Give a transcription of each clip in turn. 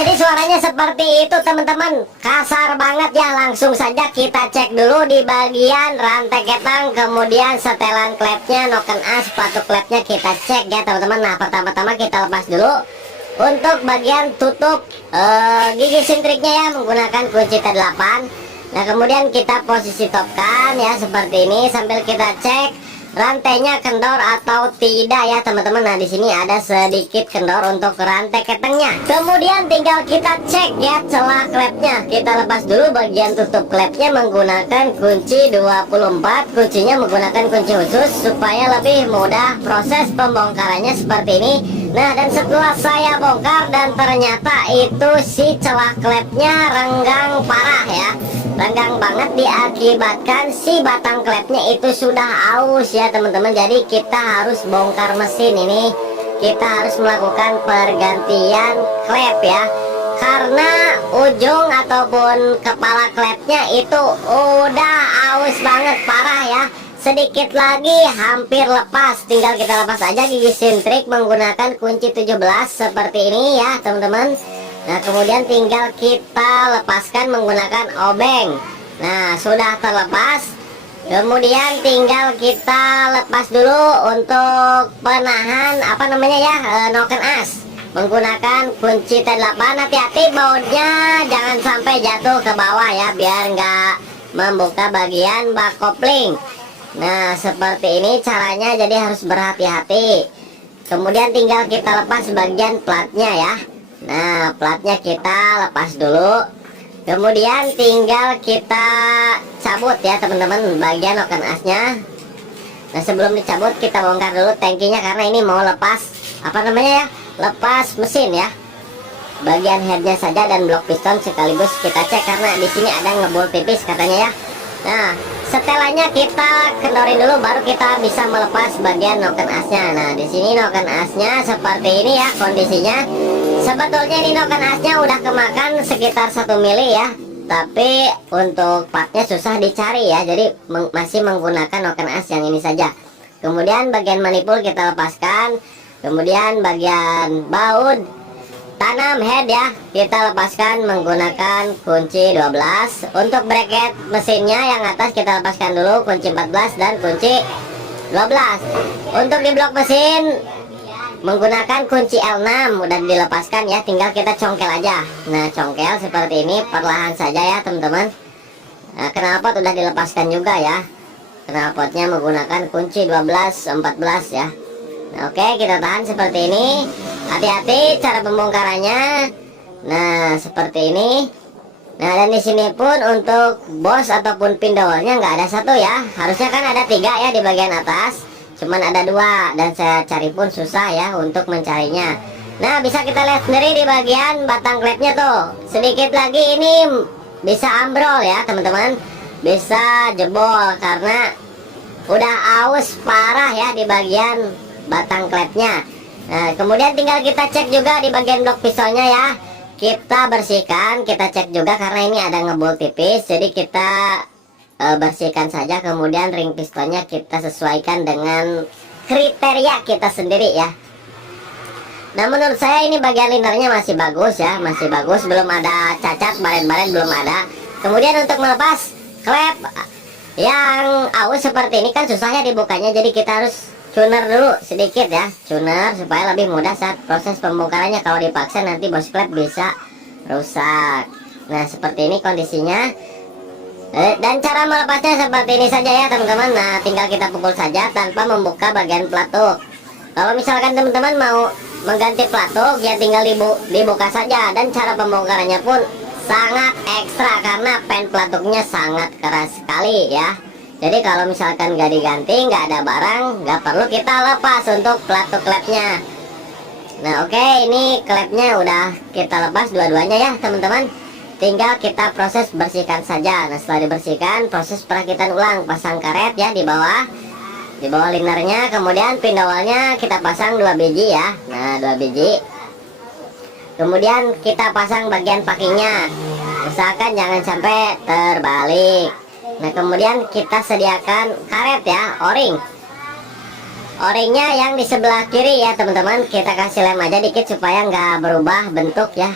jadi suaranya seperti itu teman-teman, kasar banget ya. Langsung saja kita cek dulu di bagian rantai ketang, kemudian setelan klepnya, noken as, sepatu klepnya kita cek ya teman-teman. Nah pertama-tama kita lepas dulu untuk bagian tutup gigi sintriknya ya, menggunakan kunci T8. Nah kemudian kita posisi topkan ya seperti ini sambil kita cek rantainya kendor atau tidak ya teman-teman. Nah di sini ada sedikit kendor untuk rantai ketengnya. Kemudian tinggal kita cek ya celah klepnya. Kita lepas dulu bagian tutup klepnya menggunakan kunci 24. Kuncinya menggunakan kunci khusus supaya lebih mudah proses pembongkarannya seperti ini. Nah dan setelah saya bongkar dan ternyata itu si celah klepnya renggang parah ya, renggang banget, diakibatkan si batang klepnya itu sudah aus ya teman-teman. Jadi kita harus bongkar mesin ini, kita harus melakukan pergantian klep ya, karena ujung ataupun kepala klepnya itu udah aus banget parah ya. Sedikit lagi hampir lepas, tinggal kita lepas aja gigi sintrik menggunakan kunci 17 seperti ini ya teman-teman. Nah kemudian tinggal kita lepaskan menggunakan obeng. Nah sudah terlepas, kemudian tinggal kita lepas dulu untuk penahan apa namanya ya, noken as menggunakan kunci T8. Hati-hati bautnya jangan sampai jatuh ke bawah ya, biar nggak membuka bagian bak kopling. Nah seperti ini caranya, jadi harus berhati-hati. Kemudian tinggal kita lepas bagian platnya ya. Nah platnya kita lepas dulu, kemudian tinggal kita cabut ya teman-teman bagian noken asnya. Nah sebelum dicabut kita bongkar dulu tangkinya, karena ini mau lepas apa namanya ya, lepas mesin ya. Bagian headnya saja dan blok piston sekaligus kita cek, karena di sini ada ngebul tipis katanya ya. Nah setelannya kita kendorin dulu baru kita bisa melepas bagian noken asnya. Nah di sini noken asnya seperti ini ya kondisinya. Sebetulnya ini noken asnya udah kemakan sekitar 1 mili ya, tapi untuk partnya susah dicari ya, jadi masih menggunakan noken as yang ini saja. Kemudian bagian manipul kita lepaskan, kemudian bagian baut tanam head ya kita lepaskan menggunakan kunci 12. Untuk bracket mesinnya yang atas kita lepaskan dulu kunci 14 dan kunci 12. Untuk di blok mesin menggunakan kunci L6 udah dilepaskan ya, tinggal kita congkel aja. Nah congkel seperti ini perlahan saja ya teman-teman. Nah knalpot udah dilepaskan juga ya, knalpotnya menggunakan kunci 12 14 ya. Nah, oke kita tahan seperti ini. Hati-hati cara pembongkarannya. Nah seperti ini. Nah dan di sini pun untuk bos ataupun pindolnya nggak ada satu ya, harusnya kan ada 3 ya di bagian atas, cuman ada 2 dan saya cari pun susah ya untuk mencarinya. Nah bisa kita lihat sendiri di bagian batang klepnya tuh, sedikit lagi ini bisa ambrol ya teman-teman, bisa jebol karena udah aus parah ya di bagian batang klepnya. Nah kemudian tinggal kita cek juga di bagian blok pistonnya ya, kita bersihkan, kita cek juga karena ini ada ngebul tipis, jadi kita bersihkan saja. Kemudian ring pistonnya kita sesuaikan dengan kriteria kita sendiri ya. Nah menurut saya ini bagian linernya masih bagus ya, masih bagus, belum ada cacat, baret-baret belum ada. Kemudian untuk melepas klep yang aus seperti ini kan susahnya dibukanya, jadi kita harus tuner dulu sedikit ya, tuner supaya lebih mudah saat proses pembongkarannya. Kalau dipaksa nanti bos klep bisa rusak. Nah seperti ini kondisinya. Dan cara melepasnya seperti ini saja ya teman-teman. Nah tinggal kita pukul saja tanpa membuka bagian pelatuk. Kalau misalkan teman-teman mau mengganti pelatuk ya tinggal dibuka saja. Dan cara pembongkarannya pun sangat ekstra karena pen pelatuknya sangat keras sekali ya. Jadi kalau misalkan nggak diganti, nggak ada barang, nggak perlu kita lepas untuk pelatuk klepnya. Nah oke, ini klepnya udah kita lepas dua-duanya ya teman-teman. Tinggal kita proses bersihkan saja. Nah setelah dibersihkan, proses perakitan ulang, pasang karet ya di bawah linernya. Kemudian pindowalnya kita pasang 2 biji ya. Nah 2 biji. Kemudian kita pasang bagian pakinya, usahakan jangan sampai terbalik. Nah kemudian kita sediakan karet ya, o-ringnya yang di sebelah kiri ya teman-teman. Kita kasih lem aja dikit supaya nggak berubah bentuk ya.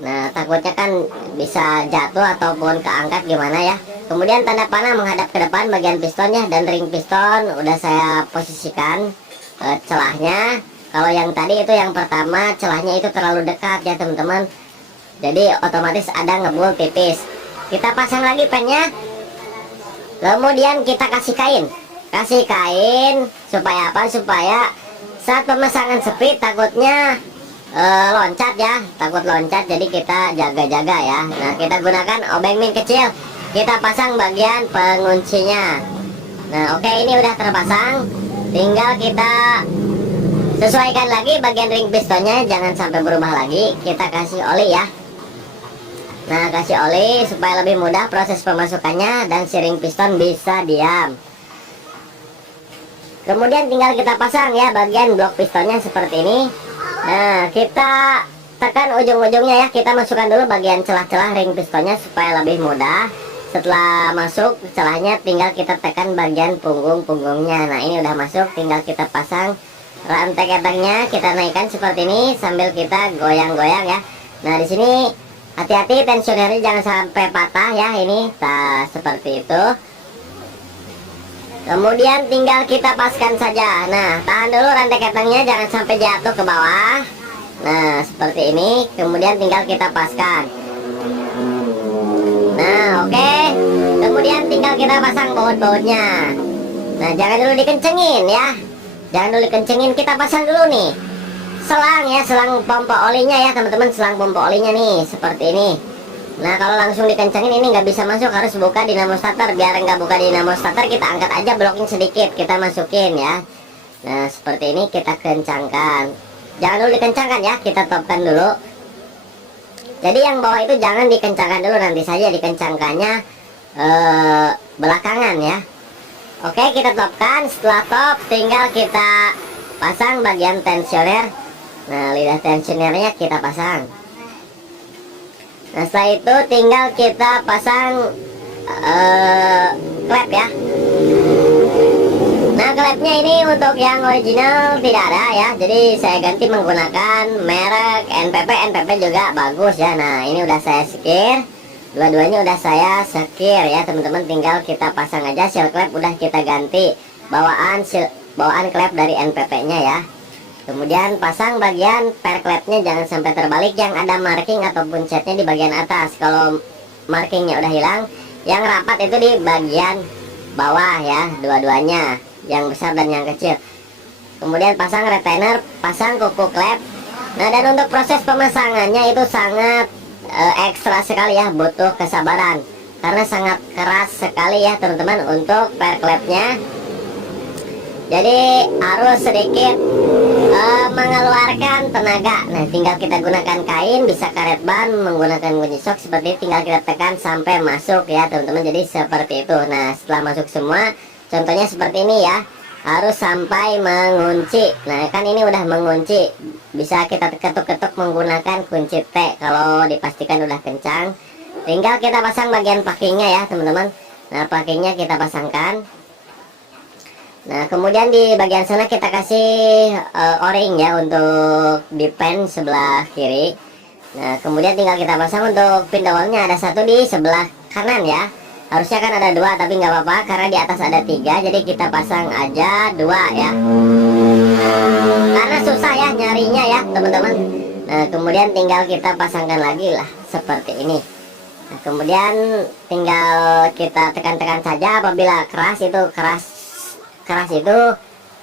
Nah, takutnya kan bisa jatuh ataupun keangkat gimana ya. Kemudian tanda panah menghadap ke depan bagian pistonnya, dan ring piston udah saya posisikan celahnya. Kalau yang tadi itu yang pertama celahnya itu terlalu dekat ya teman-teman. Jadi otomatis ada ngebul tipis. Kita pasang lagi pennya. Kemudian kita kasih kain. Kasih kain supaya apa? Supaya saat pemasangan speed takutnya loncat ya, takut loncat, jadi kita jaga-jaga ya. Nah, kita gunakan obeng min kecil, kita pasang bagian penguncinya. Nah, oke, ini udah terpasang, tinggal kita sesuaikan lagi bagian ring pistonnya, jangan sampai berubah lagi. Kita kasih oli ya. Nah, kasih oli supaya lebih mudah proses pemasukannya dan si ring piston bisa diam. Kemudian tinggal kita pasang ya bagian blok pistonnya seperti ini. Nah, kita tekan ujung-ujungnya ya. Kita masukkan dulu bagian celah-celah ring pistonnya supaya lebih mudah. Setelah masuk celahnya, tinggal kita tekan bagian punggung-punggungnya. Nah, ini udah masuk, tinggal kita pasang rantai ketangnya. Kita naikkan seperti ini sambil kita goyang-goyang ya. Nah, di sini hati-hati tensionernya jangan sampai patah ya. Ini seperti itu. Kemudian tinggal kita paskan saja. Nah, tahan dulu rantai ketangnya, jangan sampai jatuh ke bawah. Nah, seperti ini. Kemudian tinggal kita paskan. Nah, oke. Kemudian tinggal kita pasang baut-bautnya. Nah, jangan dulu dikencengin ya. Jangan dulu dikencengin, kita pasang dulu nih selang ya, selang pompa olinya ya teman-teman. Selang pompa olinya nih, seperti ini. Nah, kalau langsung dikencangin ini nggak bisa masuk, harus buka dinamo starter. Biar nggak buka dinamo starter, kita angkat aja bloknya sedikit, kita masukin ya. Nah, seperti ini kita kencangkan. Jangan dulu dikencangkan ya, kita topkan dulu. Jadi yang bawah itu jangan dikencangkan dulu, nanti saja dikencangkannya belakangan ya. Oke, kita topkan. Setelah top, tinggal kita pasang bagian tensioner. Nah, lidah tensionernya kita pasang. Nah, setelah itu tinggal kita pasang klep ya. Nah, klepnya ini untuk yang original tidak ada ya. Jadi saya ganti menggunakan merek NPP. NPP juga bagus ya. Nah, ini udah saya sekir. Dua-duanya udah saya sekir ya teman-teman. Tinggal kita pasang aja seal klep, udah kita ganti bawaan klep dari NPP-nya ya. Kemudian pasang bagian per klepnya, jangan sampai terbalik, yang ada marking ataupun catnya di bagian atas. Kalau markingnya udah hilang, yang rapat itu di bagian bawah ya, dua-duanya, yang besar dan yang kecil. Kemudian pasang retainer, pasang kuku klep. Nah, dan untuk proses pemasangannya itu sangat ekstra sekali ya, butuh kesabaran karena sangat keras sekali ya teman-teman untuk per klepnya. Jadi harus sedikit mengeluarkan tenaga. Nah, tinggal kita gunakan kain, bisa karet ban, menggunakan kunci sok seperti ini, tinggal kita tekan sampai masuk ya teman-teman. Jadi seperti itu. Nah, setelah masuk semua, contohnya seperti ini ya, harus sampai mengunci. Nah, kan ini udah mengunci, bisa kita ketuk-ketuk menggunakan kunci T kalau dipastikan udah kencang. Tinggal kita pasang bagian packingnya ya teman-teman. Nah, packingnya kita pasangkan. Nah, kemudian di bagian sana kita kasih o-ring ya untuk di pen sebelah kiri. Nah, kemudian tinggal kita pasang untuk pin dowelnya, ada satu di sebelah kanan ya. Harusnya kan ada dua, tapi nggak apa-apa karena di atas ada tiga, jadi kita pasang aja dua ya. Karena susah ya nyarinya ya teman-teman. Nah, kemudian tinggal kita pasangkan lagi lah seperti ini. Nah, kemudian tinggal kita tekan-tekan saja. Apabila keras itu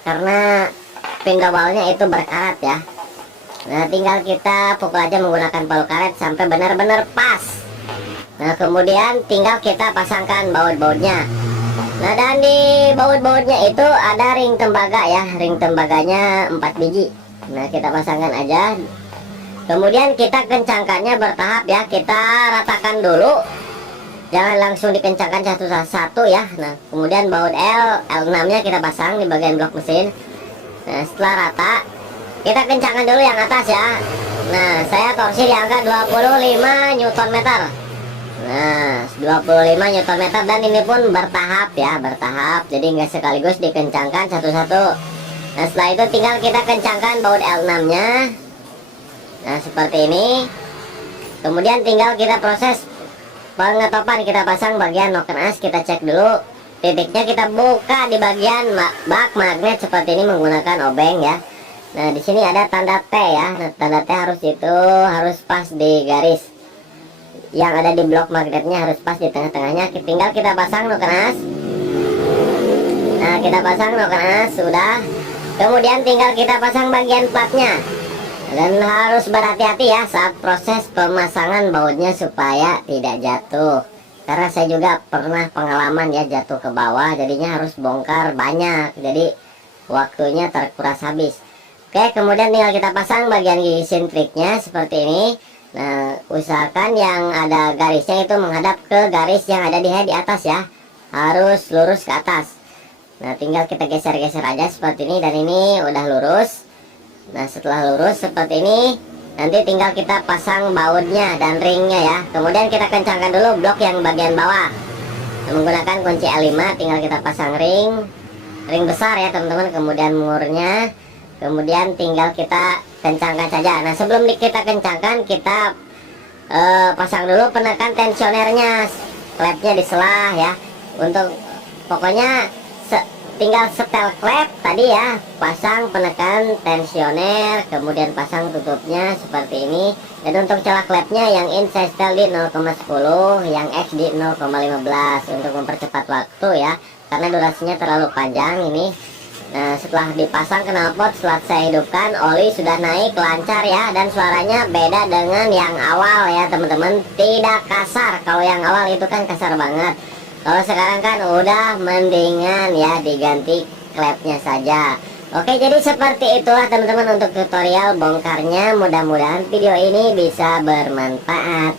karena pin dowelnya itu berkarat ya. Nah, tinggal kita pukul aja menggunakan palu karet sampai benar-benar pas. Nah, kemudian tinggal kita pasangkan baut-bautnya. Nah, dan di baut-bautnya itu ada ring tembaga ya. Ring tembaganya 4 biji. Nah, kita pasangkan aja. Kemudian kita kencangkannya bertahap ya. Kita ratakan dulu, jangan langsung dikencangkan satu-satu ya. Nah, kemudian baut L6 nya kita pasang di bagian blok mesin. Nah, setelah rata, kita kencangkan dulu yang atas ya. Nah, saya torsi di angka 25 Nm. Nah, 25 Nm, dan ini pun bertahap ya, bertahap. Jadi nggak sekaligus dikencangkan satu-satu. Nah, setelah itu tinggal kita kencangkan baut L6 nya. Nah, seperti ini. Kemudian tinggal kita proses pengetopan, kita pasang bagian noken as, kita cek dulu titiknya, kita buka di bagian bak magnet seperti ini menggunakan obeng ya. Nah di sini ada tanda T ya. Nah, tanda T harus pas di garis yang ada di blok magnetnya, harus pas di tengah-tengahnya. Tinggal kita pasang noken as. Nah kita pasang noken as sudah. Kemudian tinggal kita pasang bagian platnya. Dan harus berhati-hati ya saat proses pemasangan bautnya supaya tidak jatuh. Karena saya juga pernah pengalaman ya jatuh ke bawah, jadinya harus bongkar banyak, jadi waktunya terkuras habis. Oke, kemudian tinggal kita pasang bagian gigi sintriknya seperti ini. Nah, usahakan yang ada garisnya itu menghadap ke garis yang ada di atas ya, harus lurus ke atas. Nah, tinggal kita geser-geser aja seperti ini, dan ini udah lurus. Nah, setelah lurus seperti ini, nanti tinggal kita pasang bautnya dan ringnya ya. Kemudian kita kencangkan dulu blok yang bagian bawah menggunakan kunci L5. Tinggal kita pasang ring besar ya teman-teman. Kemudian murnya, kemudian tinggal kita kencangkan saja. Nah sebelum kita kencangkan, kita pasang dulu penekan tensionernya, klepnya di selah ya. Untuk pokoknya tinggal setel klep tadi ya, pasang penekan tensioner, kemudian pasang tutupnya seperti ini. Dan untuk celah klepnya yang in saya setel di 0,10, yang X di 0,15 untuk mempercepat waktu ya, karena durasinya terlalu panjang ini. Nah setelah dipasang knalpot, setelah saya hidupkan, oli sudah naik lancar ya, dan suaranya beda dengan yang awal ya teman-teman, tidak kasar. Kalau yang awal itu kan kasar banget. Kalau sekarang kan udah mendingan ya diganti klepnya saja. Oke, jadi seperti itulah teman-teman untuk tutorial bongkarnya. Mudah-mudahan video ini bisa bermanfaat.